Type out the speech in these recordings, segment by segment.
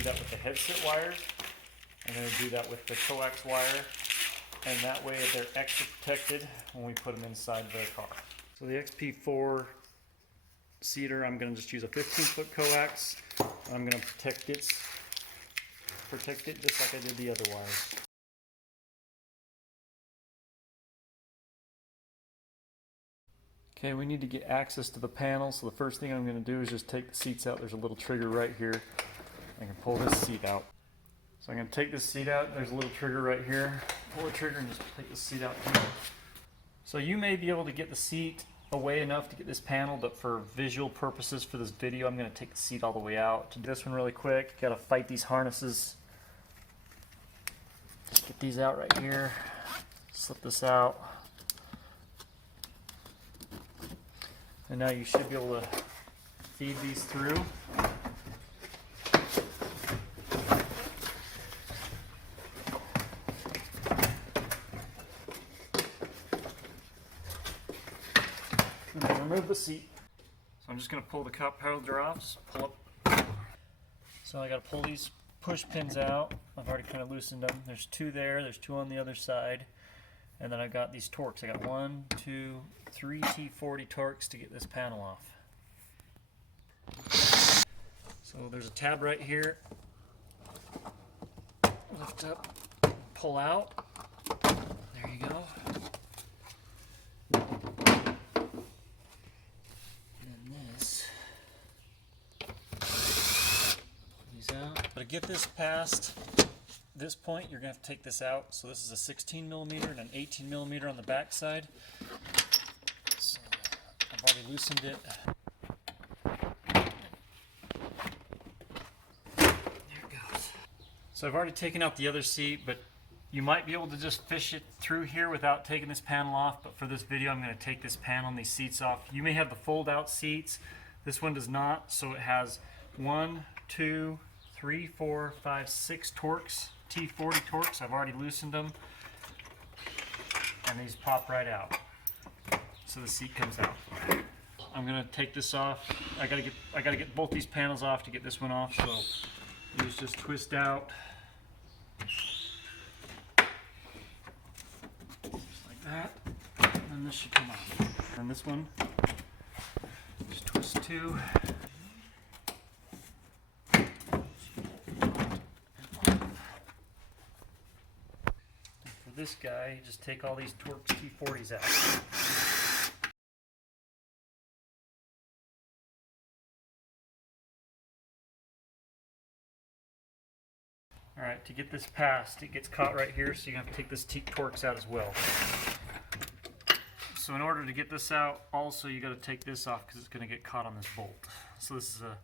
do that with the headset wires. I'm going to do that with the coax wire, and that way they're extra protected when we put them inside the car. So the XP4 seater, I'm going to just use a 15-foot coax. I'm going to protect it just like I did the other wires. Okay, we need to get access to the panel, so the first thing I'm going to do is just take the seats out. There's a little trigger right here. I can pull this seat out. So I'm going to take this seat out. There's a little trigger right here. Pull the trigger and just take the seat out here. So you may be able to get the seat away enough to get this panel, but for visual purposes for this video, I'm going to take the seat all the way out. To do this one really quick, got to fight these harnesses. Just get these out right here. Slip this out. And now you should be able to feed these through. And then remove the seat. So I'm just going to pull the cup holder off. Just pull up. So I got to pull these push pins out. I've already kind of loosened them. There's two there. There's two on the other side. And then I got these Torx. I got 1, 2, 3 T40 Torx to get this panel off. So there's a tab right here. Lift up, pull out. There you go. And then this. Pull these out. But to get this past this point, you're going to have to take this out. So this is a 16 millimeter and an 18 millimeter on the back side. So I've already loosened it. There it goes. So I've already taken out the other seat, but you might be able to just fish it through here without taking this panel off. But for this video, I'm going to take this panel and these seats off. You may have the fold-out seats. This one does not. So it has 1, 2, 3, 4, 5, 6 Torx. T40 Torx. I've already loosened them, and these pop right out. So the seat comes out. I'm gonna take this off. I gotta get both these panels off to get this one off. So these just twist out, just like that, and this should come off. And this one, just twist too. This guy, just take all these Torx T40s out. Alright, to get this past, it gets caught right here, so you have to take this Torx out as well. So in order to get this out, also you got to take this off because it's going to get caught on this bolt. So this is a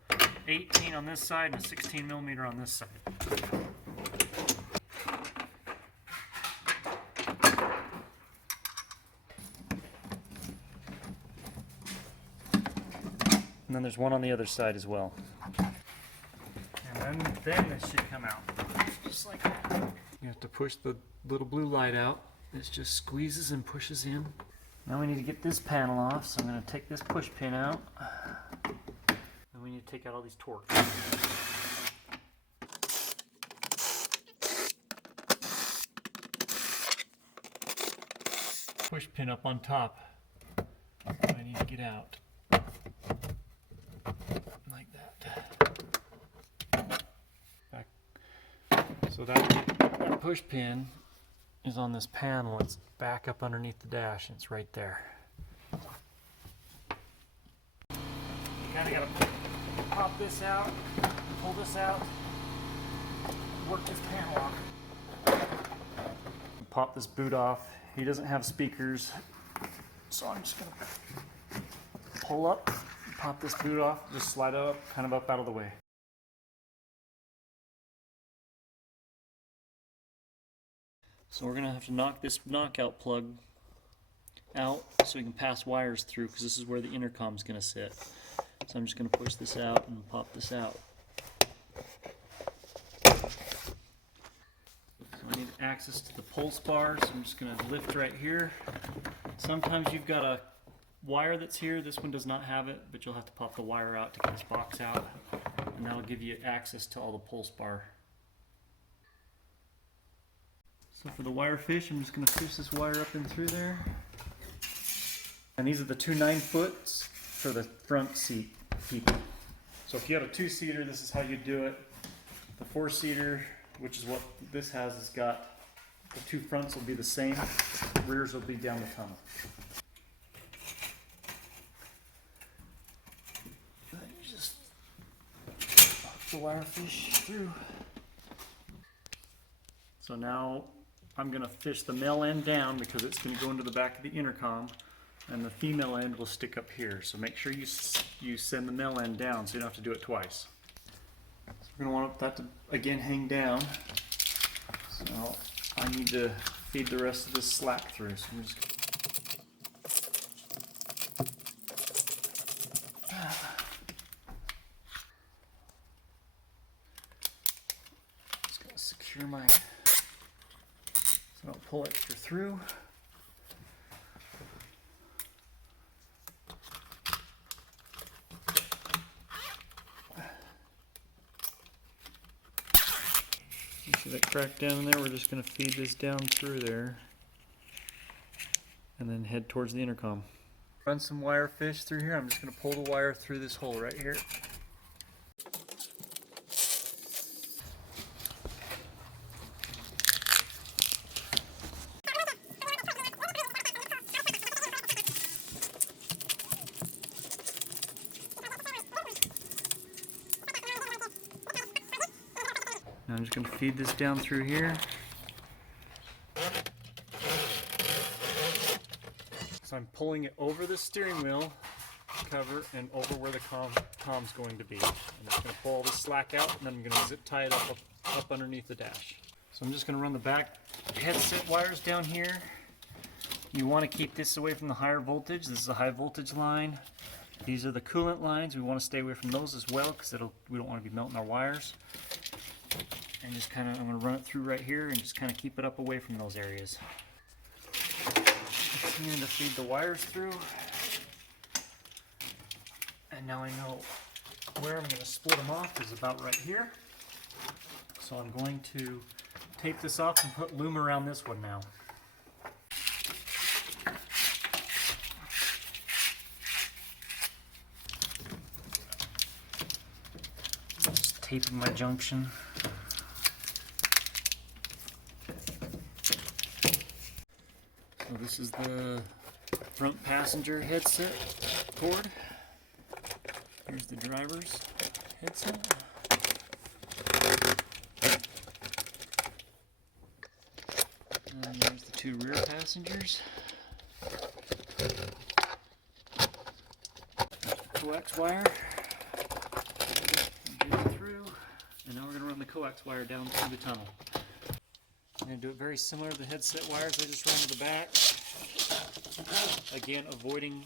18 on this side and a 16 millimeter on this side. And then there's one on the other side as well. And then this should come out. Just like that. You have to push the little blue light out. This just squeezes and pushes in. Now we need to get this panel off, so I'm going to take this push pin out. And we need to take out all these Torx. Push pin up on top. I need to get out. Like that. Back. So that push pin is on this panel. It's back up underneath the dash, and it's right there. You kind of got to pop this out, pull this out, work this panel off. Pop this boot off. He doesn't have speakers, so I'm just going to pull up. Pop this boot off, just slide it up, kind of up out of the way. So we're going to have to knock this knockout plug out so we can pass wires through, because this is where the intercom is going to sit. So I'm just going to push this out and pop this out. So I need access to the pulse bar, so I'm just going to lift right here. Sometimes you've got a wire that's here. This one does not have it, but you'll have to pop the wire out to get this box out. and that'll give you access to all the pulse bar. So for the wire fish, I'm just going to fish this wire up and through there. And these are the two 9-foots for the front seat people. So if you have a 2-seater, this is how you do it. The 4-seater, which is what this has got, the two fronts will be the same, rears will be down the tunnel. Then you just hook the wire fish through. So now I'm going to fish the male end down because it's going to go into the back of the intercom, and the female end will stick up here. So make sure you send the male end down so you don't have to do it twice. So we're going to want that to again hang down. So I need to feed the rest of this slack through. So I'm just going to secure my, so I don't pull extra through. See that crack down in there? We're just going to feed this down through there and then head towards the intercom. Run some wire fish through here. I'm just going to pull the wire through this hole right here. Now I'm just going to feed this down through here. So I'm pulling it over the steering wheel cover and over where the com's going to be. I'm just going to pull all this slack out, and then I'm going to zip tie it up underneath the dash. So I'm just going to run the back headset wires down here. You want to keep this away from the higher voltage. This is a high voltage line. These are the coolant lines. We want to stay away from those as well because we don't want to be melting our wires. And just kind of, I'm going to run it through right here and just kind of keep it up away from those areas. Continue to feed the wires through. And now I know where I'm going to split them off is about right here. So I'm going to take this off and put loom around this one now. Just taping my junction. So this is the front passenger headset cord. Here's the driver's headset. And there's the two rear passengers. Coax wire. Get it through. And now we're going to run the coax wire down through the tunnel. I'm going to do it very similar to the headset wires I just ran to the back. Again, avoiding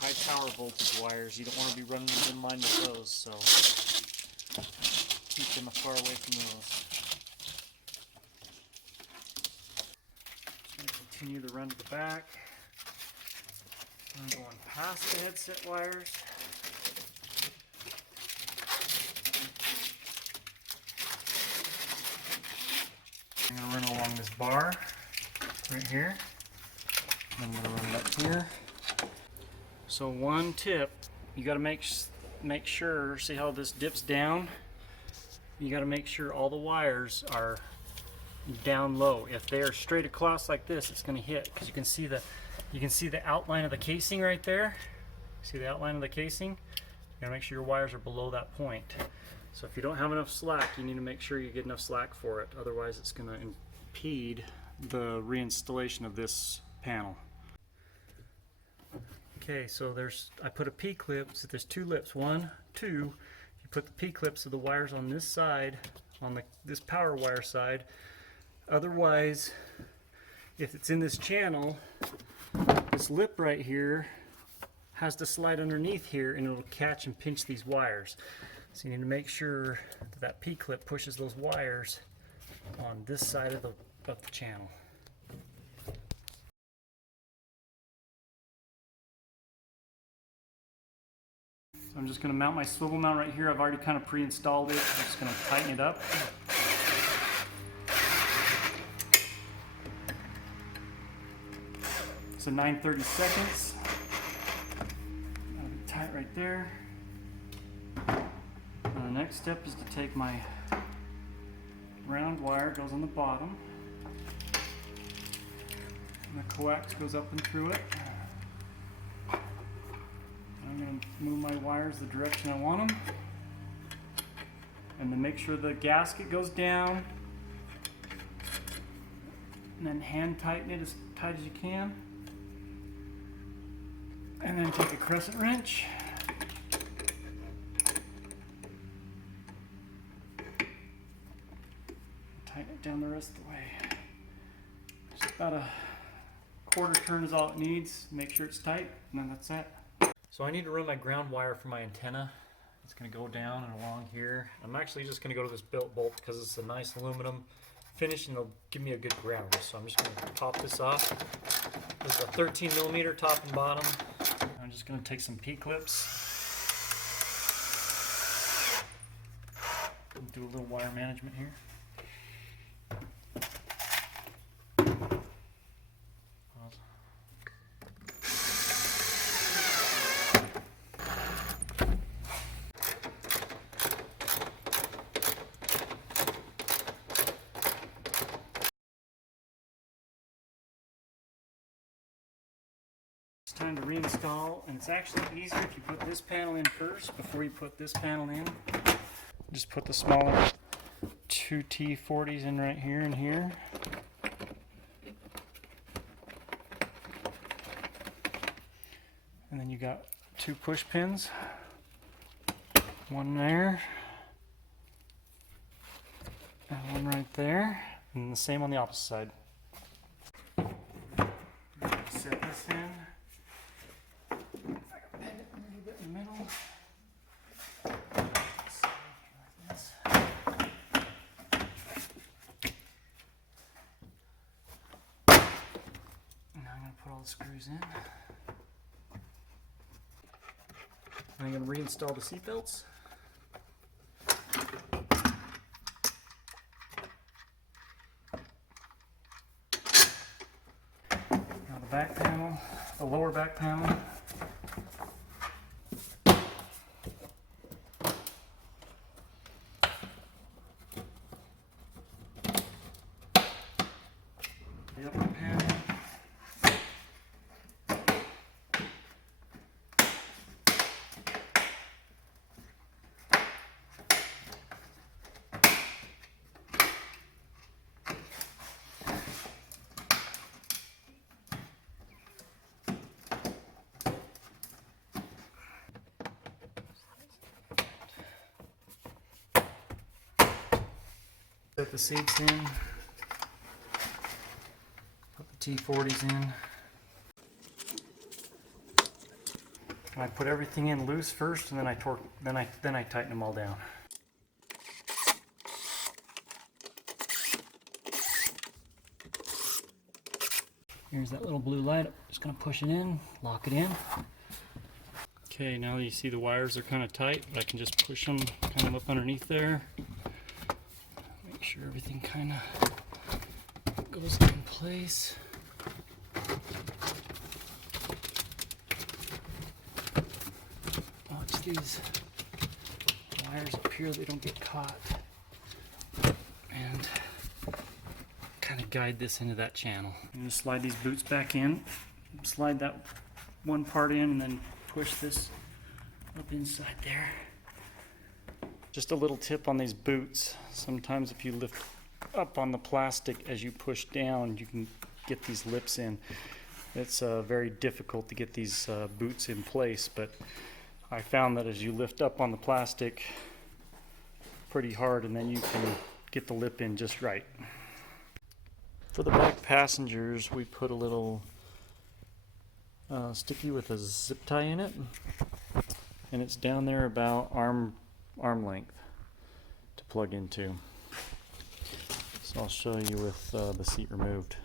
high power voltage wires. You don't want to be running them in line with those, so keep them far away from those. Just going to continue to run to the back. I'm going past the headset wires. I'm going to run along this bar right here. And I'm going to run it up here. So one tip, you got to make sure, see how this dips down? You got to make sure all the wires are down low. If they are straight across like this, it's going to hit, because you can see the outline of the casing right there. See the outline of the casing? You got to make sure your wires are below that point. So if you don't have enough slack, you need to make sure you get enough slack for it. Otherwise, it's going to impede the reinstallation of this panel. Okay, so I put a P-clip, so there's two lips, 1, 2. You put the P-clips of the wires on this side, on this power wire side. Otherwise, if it's in this channel, this lip right here has to slide underneath here and it'll catch and pinch these wires. So you need to make sure that P-clip pushes those wires on this side of the channel. So I'm just going to mount my swivel mount right here. I've already kind of pre-installed it. I'm just going to tighten it up. So 9/32. That'll be tight right there. Now the next step is to take my round wire, goes on the bottom. And the coax goes up and through it. I'm going to move my wires the direction I want them. And then make sure the gasket goes down. And then hand tighten it as tight as you can. And then take a crescent wrench. Tighten it down the rest of the way. Just about a quarter turn is all it needs. Make sure it's tight, and then that's it. So I need to run my ground wire for my antenna. It's going to go down and along here. I'm actually just going to go to this built bolt because it's a nice aluminum finish and it'll give me a good ground. So I'm just going to pop this off. This is a 13mm top and bottom. I'm just going to take some P-clips and do a little wire management here. It's time to reinstall, and it's actually easier if you put this panel in first before you put this panel in. Just put the smaller 2 T40s in right here and here. And then you got 2 push pins. One there. And one right there. And the same on the opposite side. Set this in. Put all the screws in. I'm going to reinstall the seat belts. Now the back panel, the lower back panel. The upper panel. Set the seats in, put the T40s in. I put everything in loose first, and then I tighten them all down. Here's that little blue light. I'm just going to push it in, lock it in. Okay, now you see the wires are kind of tight, but I can just push them kind of up underneath there. Make sure everything kind of goes in place. Watch these wires up here, they don't get caught. And kind of guide this into that channel. I'm going to slide these boots back in. Slide that one part in and then push this up inside there. Just a little tip on these boots. Sometimes if you lift up on the plastic as you push down, you can get these lips in. It's very difficult to get these boots in place, but I found that as you lift up on the plastic pretty hard, and then you can get the lip in just right. For the back passengers, we put a little sticky with a zip tie in it, and it's down there about arm length to plug into. So I'll show you with the seat removed.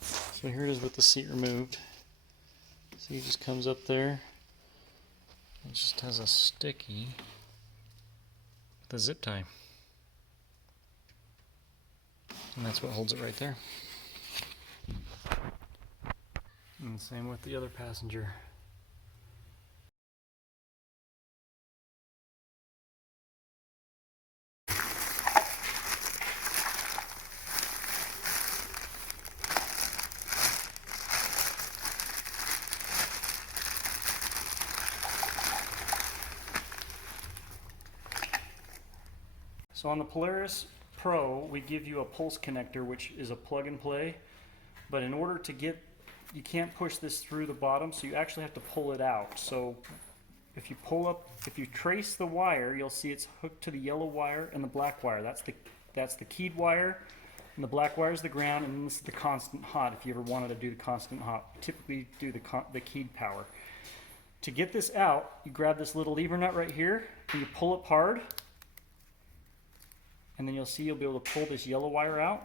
So here it is with the seat removed. See, it just comes up there, It just has a sticky with a zip tie. And that's what holds it right there. And same with the other passenger. So on the Polaris Pro, we give you a pulse connector, which is a plug and play. But in order to get, you can't push this through the bottom, so you actually have to pull it out. So if you pull up, if you trace the wire, you'll see it's hooked to the yellow wire and the black wire. That's the keyed wire, and the black wire is the ground, and this is the constant hot. If you ever wanted to do the constant hot, typically do the keyed power. To get this out, you grab this little lever nut right here, and you pull it hard. And then you'll see you'll be able to pull this yellow wire out.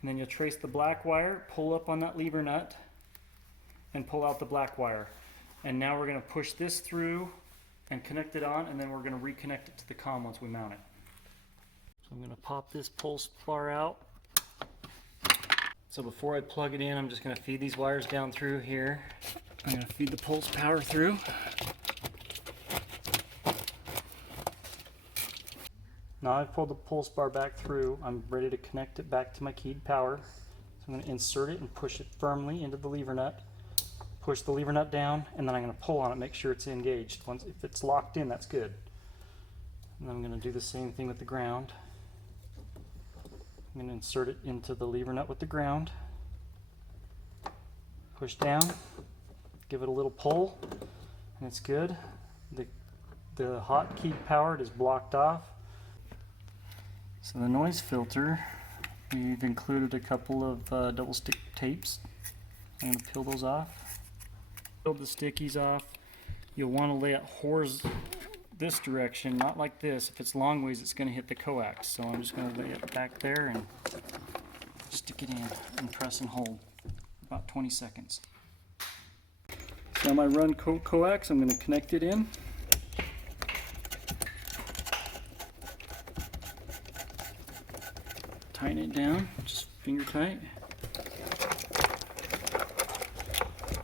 And then you'll trace the black wire, pull up on that lever nut, and pull out the black wire. And now we're going to push this through and connect it on, and then we're going to reconnect it to the comm once we mount it. So I'm going to pop this pulse bar out. So before I plug it in, I'm just going to feed these wires down through here. I'm going to feed the pulse power through. Now I've pulled the pulse bar back through, I'm ready to connect it back to my keyed power. So I'm going to insert it and push it firmly into the lever nut. Push the lever nut down, and then I'm going to pull on it, make sure it's engaged. If it's locked in, that's good. And then I'm going to do the same thing with the ground. I'm going to insert it into the lever nut with the ground. Push down, give it a little pull, and it's good. The hot keyed power is blocked off. So the noise filter, we've included a couple of double stick tapes. I'm going to peel those off. Peel the stickies off. You'll want to lay it this direction, not like this. If it's long ways, it's going to hit the coax. So I'm just going to lay it back there and stick it in and press and hold about 20 seconds. So on my run coax, I'm going to connect it in. Tighten it down, just finger tight.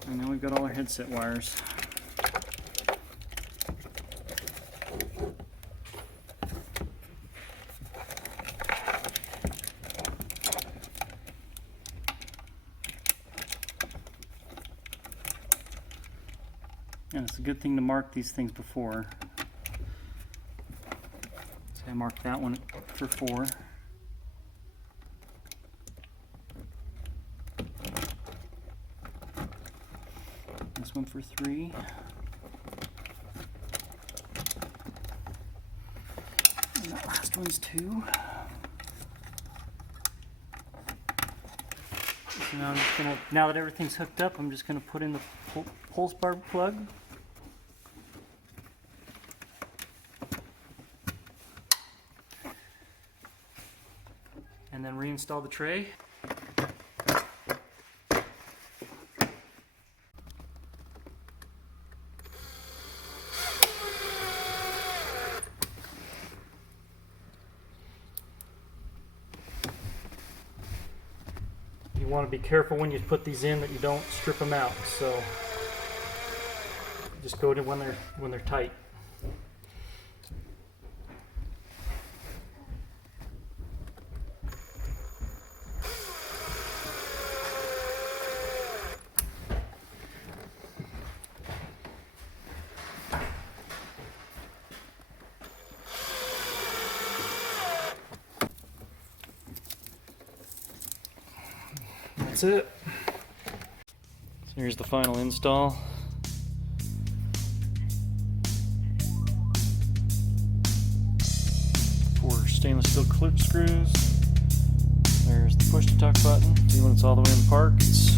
And now we've got all our headset wires. And it's a good thing to mark these things before. So I marked that one for 4. This one for 3. And that last one's 2. So now I'm just gonna, now that everything's hooked up, I'm just gonna put in the pulse bar plug. And then reinstall the tray. You want to be careful when you put these in that you don't strip them out. So just go to when they're tight. That's it. So here's the final install. 4 stainless steel clip screws. There's the push to talk button. See when it's all the way in park. It's